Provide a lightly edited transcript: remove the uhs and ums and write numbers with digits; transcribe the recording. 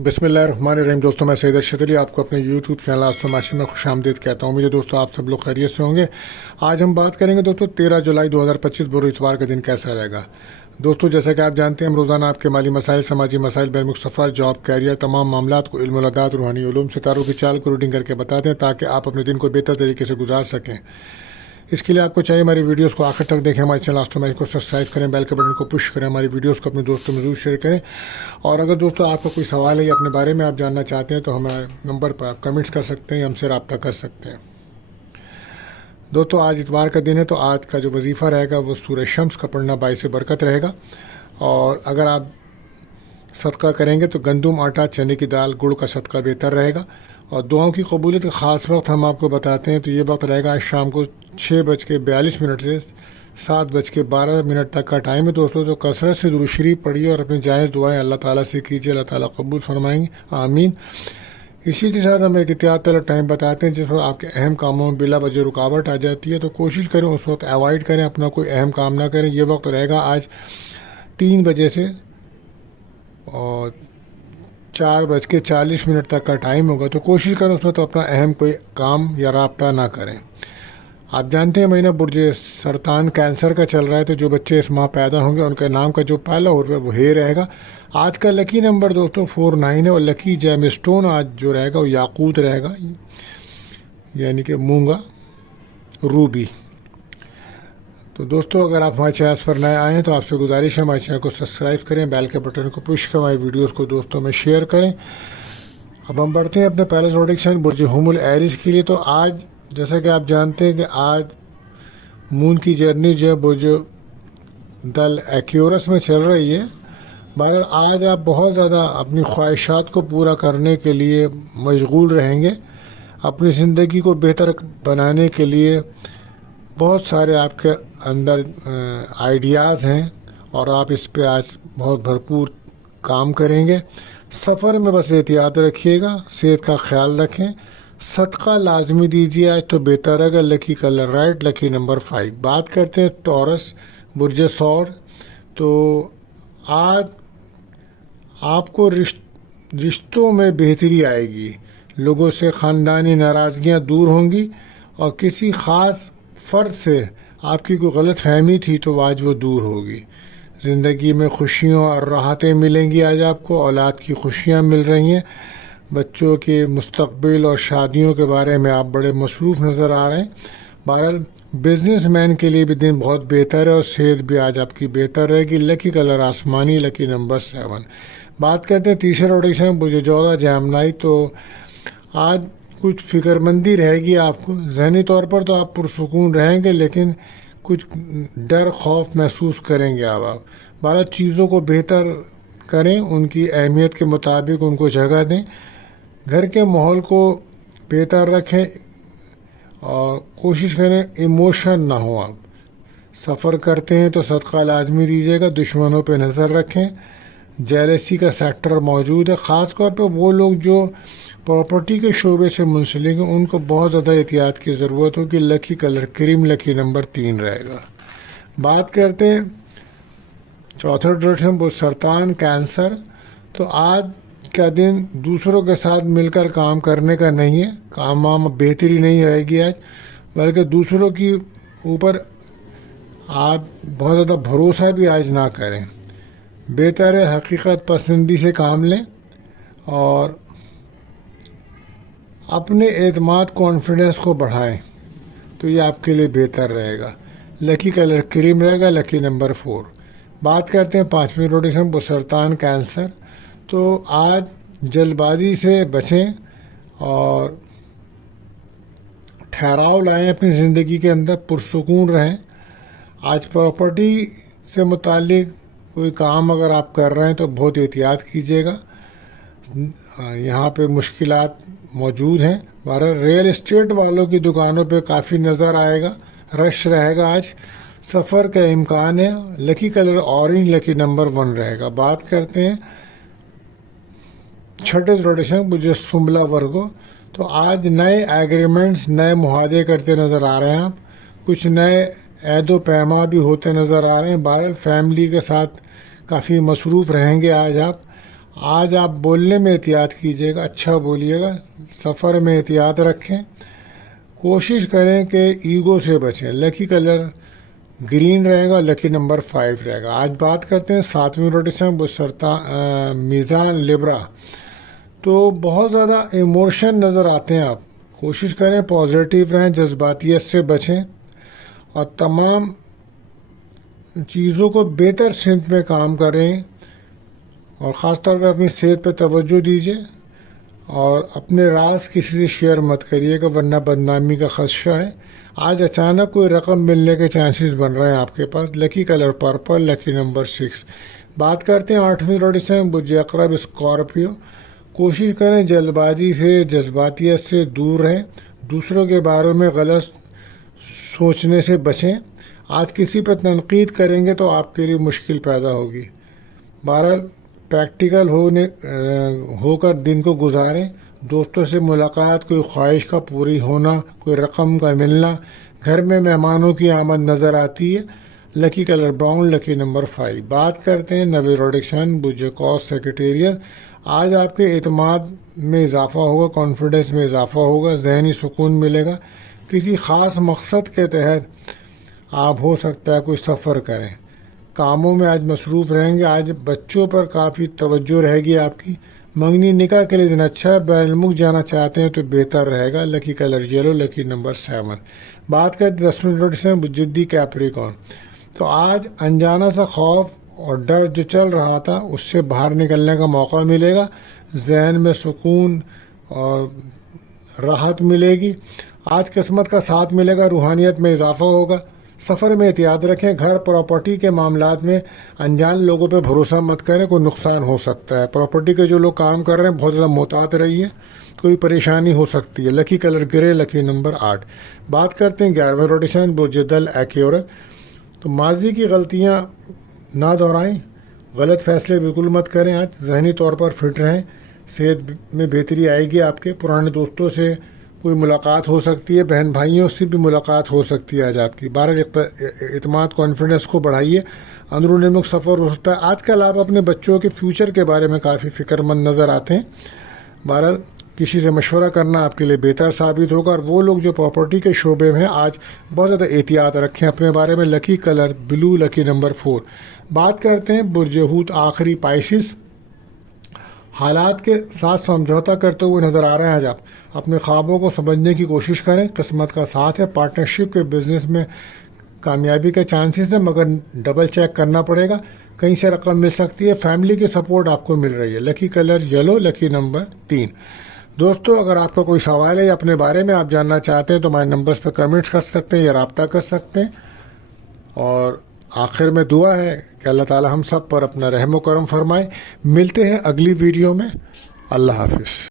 बिस्मिल्लाहिर्रहमानिर्रहीम। दोस्तों, मैं सैयद अरशद अली आपको अपने यूट्यूब चैनल आसमाशी में खुशामदीद कहता हूँ। मुझे दोस्तों आप सब लोग खैरियत से होंगे। आज हम बात करेंगे दोस्तों 13 जुलाई 2025 बुध इतवार का दिन कैसा रहेगा। दोस्तों, जैसा कि आप जानते हैं, हम रोज़ाना आपके माली मसाइल, समाजी मसाइल, बैनुल सफ़र, जॉब, कैरियर, तमाम मामलात को इल्म अदात, रूहानी उलूम, सितारों की चाल को रीडिंग करके बताते हैं ताकि आप अपने दिन को बेहतर तरीके से गुजार सकें। इसके लिए आपको चाहिए हमारी वीडियोस को आखिर तक देखें, हमारे चैनल आस्ट्रोमैजिक को सब्सक्राइब करें, बेल के बटन को पुश करें, हमारी वीडियोस को अपने दोस्तों में जरूर शेयर करें। और अगर दोस्तों आपका कोई सवाल है या अपने बारे में आप जानना चाहते हैं तो हमारे नंबर पर आप कमेंट्स कर सकते हैं या हमसे रब्ता कर सकते हैं। दोस्तों, आज इतवार का दिन है तो आज का जो वजीफ़ा रहेगा वो सूरह शम्स का पढ़ना बाइस बरकत रहेगा। और अगर आप सदका करेंगे तो गंदम, आटा, चने की दाल, गुड़ का सदका बेहतर रहेगा। और दुआओं की कबूलियत का ख़ास वक्त हम आपको बताते हैं तो ये वक्त रहेगा आज शाम को 6:42 से 7:12 तक का टाइम है दोस्तों। तो कसरत से दुरूद शरीफ पढ़िए और अपनी जायज़ दुआएं अल्लाह ताला से कीजिए, अल्लाह ताला कबूल फरमाएंगे, आमीन। इसी के साथ हम एक एहतियात वाला टाइम बताते हैं जिस वक्त आपके अहम कामों में बिला वजह रुकावट आ जाती है तो कोशिश करें उस वक्त अवॉइड करें, अपना कोई अहम काम ना करें। ये वक्त रहेगा आज 3 बजे से और 4:40 तक का टाइम होगा। तो कोशिश करें उसमें तो अपना अहम कोई काम या राब्ता ना करें। आप जानते हैं महीना बुर्ज सरतान कैंसर का चल रहा है तो जो बच्चे इस माह पैदा होंगे उनके नाम का जो पहला हुर्फ है वो हे रहेगा। आज का लकी नंबर दोस्तों 49 है और लकी जेम स्टोन आज जो रहेगा वो याकूत रहेगा, यानी कि मूंगा रूबी। तो दोस्तों, अगर आप हमारे चैनल पर नए आए हैं तो आपसे गुजारिश है हमारे चैनल को सब्सक्राइब करें, बेल के बटन को पुश करें, हमारी वीडियोस को दोस्तों में शेयर करें। अब हम बढ़ते हैं अपने पहले प्रोडिक्शन बुर्ज हुमुल एरिस के लिए। तो आज जैसा कि आप जानते हैं कि आज मून की जर्नी जो है बुर्ज दल एक्यूरस में चल रही है। बहरहाल आज आप बहुत ज़्यादा अपनी ख्वाहिशात को पूरा करने के लिए मशगूल रहेंगे। अपनी ज़िंदगी को बेहतर बनाने के लिए बहुत सारे आपके अंदर आइडियाज़ हैं और आप इस पे आज बहुत भरपूर काम करेंगे। सफ़र में बस एहतियात रखिएगा, सेहत का ख्याल रखें, सदका लाजमी दीजिए आज तो बेहतर है। Lucky colour right, lucky number 5। बात करते हैं टॉरस बुर्ज सौर। तो आज आपको रिश्तों में बेहतरी आएगी, लोगों से ख़ानदानी नाराज़गियाँ दूर होंगी और किसी ख़ास फ़र्द से आपकी कोई गलत फहमी थी तो आज वो दूर होगी। ज़िंदगी में खुशियों और राहतें मिलेंगी। आज आपको औलाद की खुशियाँ मिल रही हैं। बच्चों के मुस्तकबिल और शादियों के बारे में आप बड़े मसरूफ़ नज़र आ रहे हैं। बहरहाल बिजनेसमैन के लिए भी दिन बहुत बेहतर है और सेहत भी आज आपकी बेहतर रहेगी। लकी कलर आसमानी, लकी नंबर 7। बात करते हैं तीसरे प्रोडिक्शन बुर्ज जोधा जैमनाई। तो आज कुछ फ़िक्रमंदी रहेगी आपको, ज़हनी तौर पर तो आप पुरसुकून रहेंगे लेकिन कुछ डर खौफ महसूस करेंगे आप। बहरहाल चीज़ों को बेहतर करें, उनकी अहमियत के मुताबिक उनको जगह दें, घर के माहौल को बेहतर रखें और कोशिश करें इमोशन ना हो। आप सफ़र करते हैं तो सदका लाजमी दीजिएगा, दुश्मनों पे नज़र रखें। जेलसी का सेक्टर मौजूद है, ख़ास तौर पे वो लोग जो प्रॉपर्टी के शोबे से मुंसलिक हैं उनको बहुत ज़्यादा एहतियात की ज़रूरत होगी। Lucky colour cream, lucky number 3 रहेगा। बात करते हैं चौथा प्रोडिक्शन बुर्ज सरतान कैंसर। तो आज का दिन दूसरों के साथ मिलकर काम करने का नहीं है, काम वाम बेहतरी नहीं रहेगी आज, बल्कि दूसरों की ऊपर आप बहुत ज़्यादा भरोसा भी आज ना करें। बेहतर है हकीकत पसंदी से काम लें और अपने एतमाद कॉन्फिडेंस को बढ़ाएं तो ये आपके लिए बेहतर रहेगा। लकी कलर क्रीम रहेगा, लकी नंबर 4। बात करते हैं पाँचवीं प्रोडिक्शन बुर्ज सरतान कैंसर। तो आज जल्दबाजी से बचें और ठहराव लाएं अपनी ज़िंदगी के अंदर, पुरसुकून रहें। आज प्रॉपर्टी से मुतालिक कोई काम अगर आप कर रहे हैं तो बहुत एहतियात कीजिएगा, यहाँ पे मुश्किलात मौजूद हैं। बहरहाल रियल एस्टेट वालों की दुकानों पे काफ़ी नज़र आएगा, रश रहेगा आज, सफ़र का इम्कान है। Lucky colour orange, lucky number 1 रहेगा। बात करते हैं छठे प्रोडिक्शन बुर्ज सुंबला वर्गो। तो आज नए एग्रीमेंट्स, नए मुहादे करते नज़र आ रहे हैं आप, कुछ नए ऐदो पैमा भी होते नज़र आ रहे हैं। बहरहाल फैमिली के साथ काफ़ी मसरूफ़ रहेंगे आज आप। آج آپ بولنے میں احتیاط کیجیے گا، اچھا بولیے گا، سفر میں احتیاط رکھیں، کوشش کریں کہ ایگو سے بچیں۔ لکی کلر گرین رہے گا، لکی نمبر 5 رہے گا۔ آج بات کرتے ہیں 7ویں روٹیشن میزان لیبرا۔ تو بہت زیادہ ایموشن نظر آتے ہیں آپ، کوشش کریں پازیٹیو رہیں، جذباتیت سے بچیں اور تمام چیزوں کو بہتر سمت میں کام کریں، اور خاص طور پہ اپنی صحت پہ توجہ دیجیے، اور اپنے راز کسی سے شیئر مت کریے گا ورنہ بدنامی کا خدشہ ہے۔ آج اچانک کوئی رقم ملنے کے چانسز بن رہے ہیں آپ کے پاس۔ لکی کلر پرپل، لکی نمبر 6۔ بات کرتے ہیں 8ویں روٹیشن برج عقرب اسکارپیو۔ کوشش کریں جلد بازی سے، جذباتیت سے دور رہیں، دوسروں کے بارے میں غلط سوچنے سے بچیں۔ آج کسی پر تنقید کریں گے تو آپ کے لیے مشکل پیدا ہوگی۔ بہرحال پریکٹیکل ہو کر دن کو گزاریں، دوستوں سے ملاقات، کوئی خواہش کا پوری ہونا، کوئی رقم کا ملنا، گھر میں مہمانوں کی آمد نظر آتی ہے۔ لکی کلر براؤن، لکی نمبر 5۔ بات کرتے ہیں 9ویں روٹیشن برج قوس سیکریٹریٹ۔ آج آپ کے اعتماد میں اضافہ ہوگا، کانفیڈنس میں اضافہ ہوگا، ذہنی سکون ملے گا۔ کسی خاص مقصد کے تحت آپ ہو سکتا ہے کوئی سفر کریں، کاموں میں آج مصروف رہیں گے۔ آج بچوں پر کافی توجہ رہے گی آپ کی۔ منگنی نکاح کے لیے دن اچھا ہے، بین الملک جانا چاہتے ہیں تو بہتر رہے گا۔ لکی کلر یلو، لکی نمبر 7۔ بات کرتے ہیں 10ویں روٹیشن جدی کیپریکارن۔ تو آج انجانا سا خوف اور ڈر جو چل رہا تھا اس سے باہر نکلنے کا موقع ملے گا، ذہن میں سکون اور راحت ملے گی۔ آج قسمت کا ساتھ ملے گا، روحانیت میں اضافہ ہوگا۔ سفر میں احتیاط رکھیں، گھر پراپرٹی کے معاملات میں انجان لوگوں پہ بھروسہ مت کریں، کوئی نقصان ہو سکتا ہے۔ پراپرٹی کے جو لوگ کام کر رہے ہیں بہت زیادہ محتاط رہیے، کوئی پریشانی ہو سکتی ہے۔ لکی کلر گرے، لکی نمبر 8۔ بات کرتے ہیں 11ویں روٹیشن برج دل ایکیورت۔ تو ماضی کی غلطیاں نہ دہرائیں، غلط فیصلے بالکل مت کریں۔ آج ذہنی طور پر فٹ رہیں، صحت میں بہتری آئے گی آپ کے۔ پرانے دوستوں سے کوئی ملاقات ہو سکتی ہے، بہن بھائیوں سے بھی ملاقات ہو سکتی ہے آج آپ کی۔ اعتماد کانفیڈنس کو بڑھائیے، اندرون ملک سفر ہو سکتا ہے۔ آج کل آپ اپنے بچوں کے فیوچر کے بارے میں کافی فکر مند نظر آتے ہیں۔ بہرحال کسی سے مشورہ کرنا آپ کے لیے بہتر ثابت ہوگا، اور وہ لوگ جو پراپرٹی کے شعبے میں ہیں آج بہت زیادہ احتیاط رکھیں اپنے بارے میں۔ لکی کلر بلو، لکی نمبر 4۔ بات کرتے ہیں برج حوت آخری پائسس۔ حالات کے ساتھ سمجھوتا کرتے ہوئے نظر آ رہے ہیں آج آپ۔ اپنے خوابوں کو سمجھنے کی کوشش کریں، قسمت کا ساتھ ہے۔ پارٹنرشپ کے بزنس میں کامیابی کے چانسز ہیں، مگر ڈبل چیک کرنا پڑے گا، کہیں سے رقم مل سکتی ہے۔ فیملی کی سپورٹ آپ کو مل رہی ہے۔ لکی کلر یلو، لکی نمبر 3۔ دوستو اگر آپ کا کوئی سوال ہے یا اپنے بارے میں آپ جاننا چاہتے ہیں تو ہمارے نمبرز پہ کمنٹس کر سکتے ہیں یا رابطہ کر سکتے ہیں۔ اور آخر میں دعا ہے کہ اللہ تعالی ہم سب پر اپنا رحم و کرم فرمائے۔ ملتے ہیں اگلی ویڈیو میں۔ اللہ حافظ۔